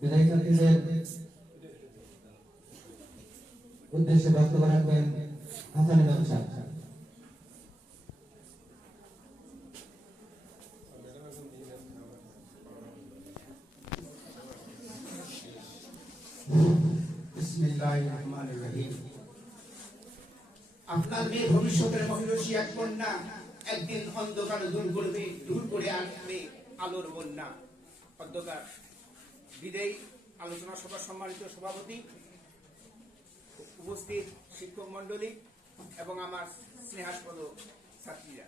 বিদায়ী ছাত্রীদের উদ্দেশ্যে বক্তব্য রাখবেন হাসান ইমাম সাহেব। বিসমিল্লাহির রহমানির রহিম। আপনার মেয়ে ভবিষ্যতের মহিষী এক কন্যা, একদিন অন্ধকার দূর করে আসবে আলোর বন্যা। অন্ধকার বিদায়ী আলোচনা সভার সম্মানিত সভাপতি, উপস্থিত শিক্ষক মন্ডলী এবং আমার স্নেহাস্পদ ছাত্রীরা,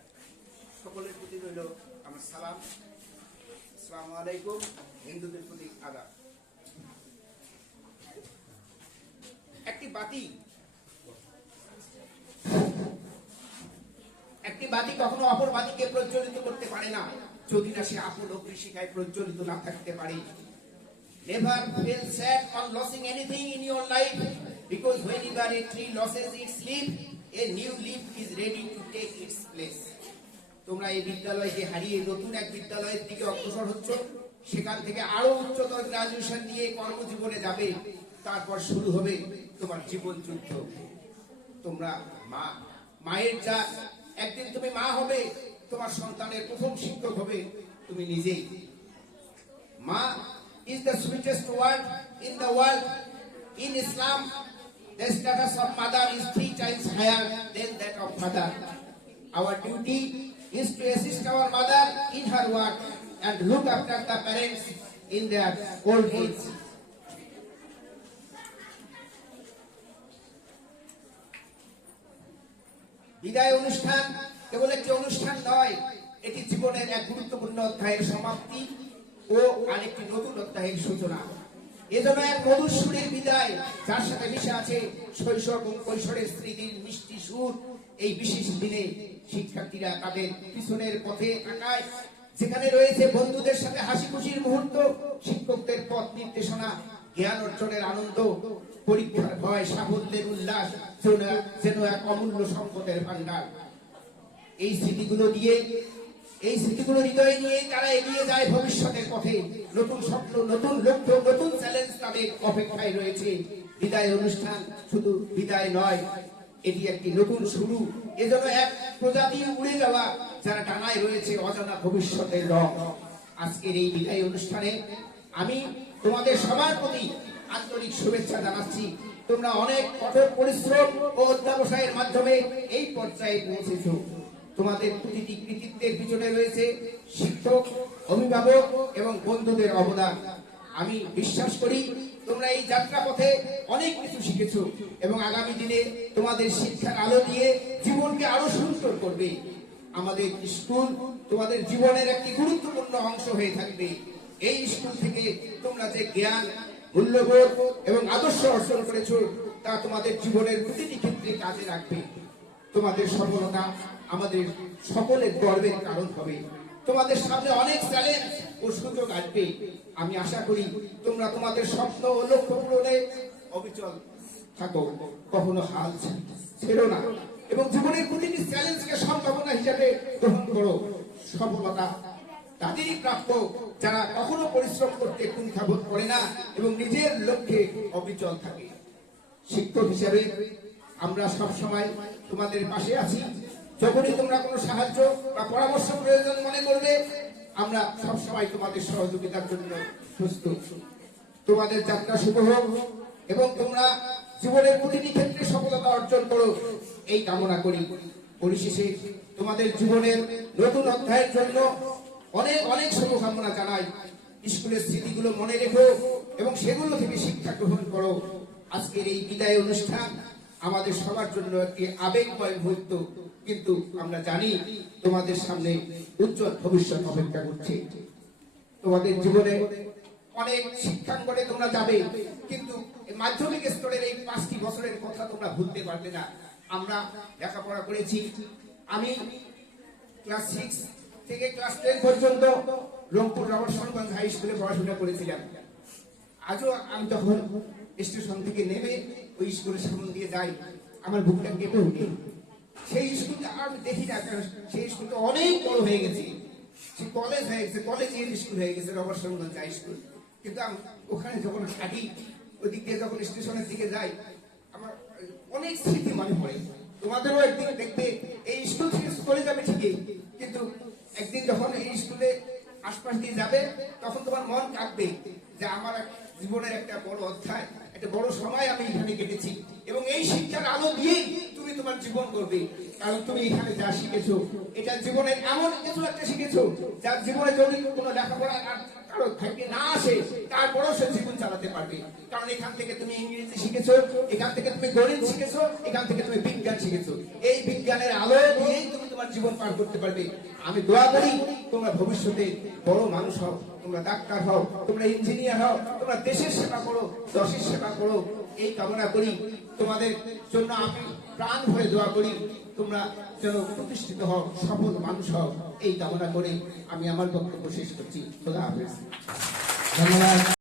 সকলের প্রতি রইল আমার সালাম। আসসালামু আলাইকুম। হিন্দুদের প্রতি আদাব। একটি বাতি কখনো অপর বাতিকে প্রজ্বলিত করতে পারে না যদি না সে আপন অগ্নিশিখায় প্রজ্বলিত না থাকতে পারে। Never feel sad or losing anything in your life, because whenever a tree loses its leaf, a new leaf is ready to take its place. তোমরা এই বিদ্যালয়কে হারিয়ে নতুন এক বিদ্যালয়ের দিকে অগ্রসর হচ্ছ। সেখান থেকে আরো উচ্চতর গ্রাজুয়েশন নিয়ে কর্মজীবনে যাবে। তারপর শুরু হবে তোমার জীবন যুদ্ধ। তোমরা মায়ের জাত। একদিন তুমি মা হবে, তোমার সন্তানের প্রথম শিক্ষক হবে তুমি নিজেই। মা is the sweetest word in the world. In Islam, the status of mother is 3 times higher than that of father. Our duty is to assist our mother in her work and look after the parents in their old age. বিদায় অনুষ্ঠান কেবল একটি অনুষ্ঠান নয়, এটি জীবনের এক গুরুত্বপূর্ণ অধ্যায়ের সমাপ্তি ও আরেকটি নতুন অধ্যায়ের সূচনা। এজন্য এক মধুর সুরের বিদায়, যার সাথে মিশে আছে শৈশব ও কৈশোরের স্মৃতির মিষ্টি সুর। এই বিশেষ দিনে শিক্ষার্থীরা তাদের পিছনের পথে তাকায়, যেখানে রয়েছে বন্ধুদের সাথে হাসি খুশির মুহূর্ত, শিক্ষকদের পথ নির্দেশনা, জ্ঞান অর্জনের আনন্দ, পরীক্ষার ভয়, সাফল্যের উল্লাস, যেন এক অমূল্য সম্পদের ভান্ডার। এই স্মৃতিগুলো হৃদয়ে নিয়ে তারা এগিয়ে যায় ভবিষ্যতের পথে। নতুন স্বপ্ন, নতুন লক্ষ্য, নতুন চ্যালেঞ্জ তাদের অপেক্ষায় রয়েছে। বিদায় অনুষ্ঠান শুধু বিদায় নয়, এটি একটি নতুন শুরু। এজন্য এক প্রজাতির উড়ে যাওয়া, যারা ডানায় রয়েছে অজানা ভবিষ্যতের রং। আজকের এই বিদায় অনুষ্ঠানে আমি তোমাদের সবার প্রতি আন্তরিক শুভেচ্ছা জানাচ্ছি। তোমরা অনেক কঠোর পরিশ্রম ও অধ্যবসায়ের মাধ্যমে এই পর্যায়ে পৌঁছেছো। তোমাদের প্রতিটি কৃতিত্বের পিছনে রয়েছে শিক্ষক, অভিভাবক এবং বন্ধুদের অবদান। আমি বিশ্বাস করি তোমরা এই যাত্রাপথে অনেক কিছু শিখেছো এবং আগামী দিনে তোমাদের শিক্ষার আলো দিয়ে জীবনকে আরো সুন্দর করবে। আমাদের স্কুল তোমাদের জীবনের একটি গুরুত্বপূর্ণ অংশ হয়ে থাকবে। এই স্কুল থেকে তোমরা যে জ্ঞান, মূল্যবোধ এবং আদর্শ অর্জন করেছো, তা তোমাদের জীবনের প্রতিটি ক্ষেত্রে কাজে লাগবে। তোমাদের সফলতা আমাদের সকলের গর্বের কারণ হবে। তোমাদের সামনে অনেক চ্যালেঞ্জ ও সুযোগ আসবে। আমি আশা করি তোমরা তোমাদের স্বপ্ন ও লক্ষ্য পূরণে অবিচল থাকো, কখনো হাল ছেড়ো না এবং জীবনের প্রতিটি চ্যালেঞ্জকে সম্ভাবনা হিসেবে গ্রহণ করো। সফলতা তাদেরই প্রাপ্য যারা কখনো পরিশ্রম করতে কুণ্ঠাবোধ করে না এবং নিজের লক্ষ্যে অবিচল থাকে। শিক্ষক হিসেবে আমরা সবসময় তোমাদের পাশে আছি। যখনই তোমরা কোনো সাহায্য বা পরামর্শ প্রয়োজন মনে করবে, আমরা সবসময় তোমাদের সহযোগিতার জন্য প্রস্তুত। তোমাদের যাত্রা শুভ হোক এবং তোমরা জীবনের প্রতিটি ক্ষেত্রে সফলতা অর্জন করো, এই কামনা করি। পরিশেষে তোমাদের জীবনের নতুন অধ্যায়ের জন্য অনেক অনেক শুভকামনা জানাই। স্কুলের স্মৃতিগুলো মনে রেখো এবং সেগুলো থেকে শিক্ষা গ্রহণ করো। আজকের এই বিদায় অনুষ্ঠান আমাদের সবার জন্য একটি আবেগময় মুহূর্ত, কিন্তু আমরা জানি তোমাদের সামনে উজ্জ্বল ভবিষ্যৎ অপেক্ষা করছে। তোমাদের জীবনে অনেক শিক্ষাঙ্গনে তোমরা যাবে, কিন্তু মাধ্যমিক স্তরের এই 5টি বছরের কথা তোমরা ভুলতে পারবে না। আমরা লেখাপড়া করেছি। আমি ক্লাস 6 থেকে ক্লাস 10 পর্যন্ত রংপুর রবার্টসনগঞ্জ হাই স্কুলে পড়াশোনা করেছিলাম। আজও আমি যখন স্টেশন থেকে নেমে ওই স্কুলের সামনে দিয়ে যাই, আমার বুকটা কেঁপে ওঠে। সেই স্কুলটা আর দেখি না, সেই স্কুলটা অনেক বড় হয়ে গেছে, সে কলেজ হয়ে গেছে, কলেজের স্কুল হয়ে গেছে রবার্টসনগঞ্জ হাই স্কুল। কিন্তু আমি ওখানে যখন হাঁটি ওদিক দিয়ে যখন স্টেশনের দিকে যাই আমার অনেক স্মৃতি মনে পড়ে। তোমাদেরও একদিন দেখবে এই স্কুল থেকে চলে যাবে ঠিকই, কিন্তু একদিন যখন এই স্কুলে আশপাশ দিয়ে যাবে তখন তোমার মন কাঁদবে যে আমার জীবনের একটা বড় অধ্যায়, একটা বড় সময় আমি এখানে কেটেছি, এবং এই শিক্ষার আলো দিয়েই তুমি তোমার জীবন করবে। কারণ তুমি এখানে যা শিখেছো এটা জীবনের এমন কিছু একটা শিখেছো যার জীবনে যদি কোনো লেখাপড়া আর কারো থেকে না আসে তারপরেও সে জীবন চালাতে পারবে। কারণ এখান থেকে তুমি ইংরেজি শিখেছো, এখান থেকে তুমি গণিত শিখেছো, এখান থেকে তুমি বিজ্ঞান শিখেছো। এই বিজ্ঞানের আলো দিয়েই তুমি তোমার জীবন পার করতে পারবে। আমি দোয়া করি তোমরা ভবিষ্যতে বড় মানুষ হও, তোমরা ডাক্তার হও, তোমরা ইঞ্জিনিয়ার হও, তোমরা দেশের সেবা করো, দশের সেবা করো, এই কামনা করি। তোমাদের জন্য আমি প্রাণ ভরে দোয়া করি তোমরা যেন প্রতিষ্ঠিত হও, সফল মানুষ হও, এই কামনা করে আমি আমার বক্তব্য শেষ করছি। খোদা হাফেজ। ধন্যবাদ।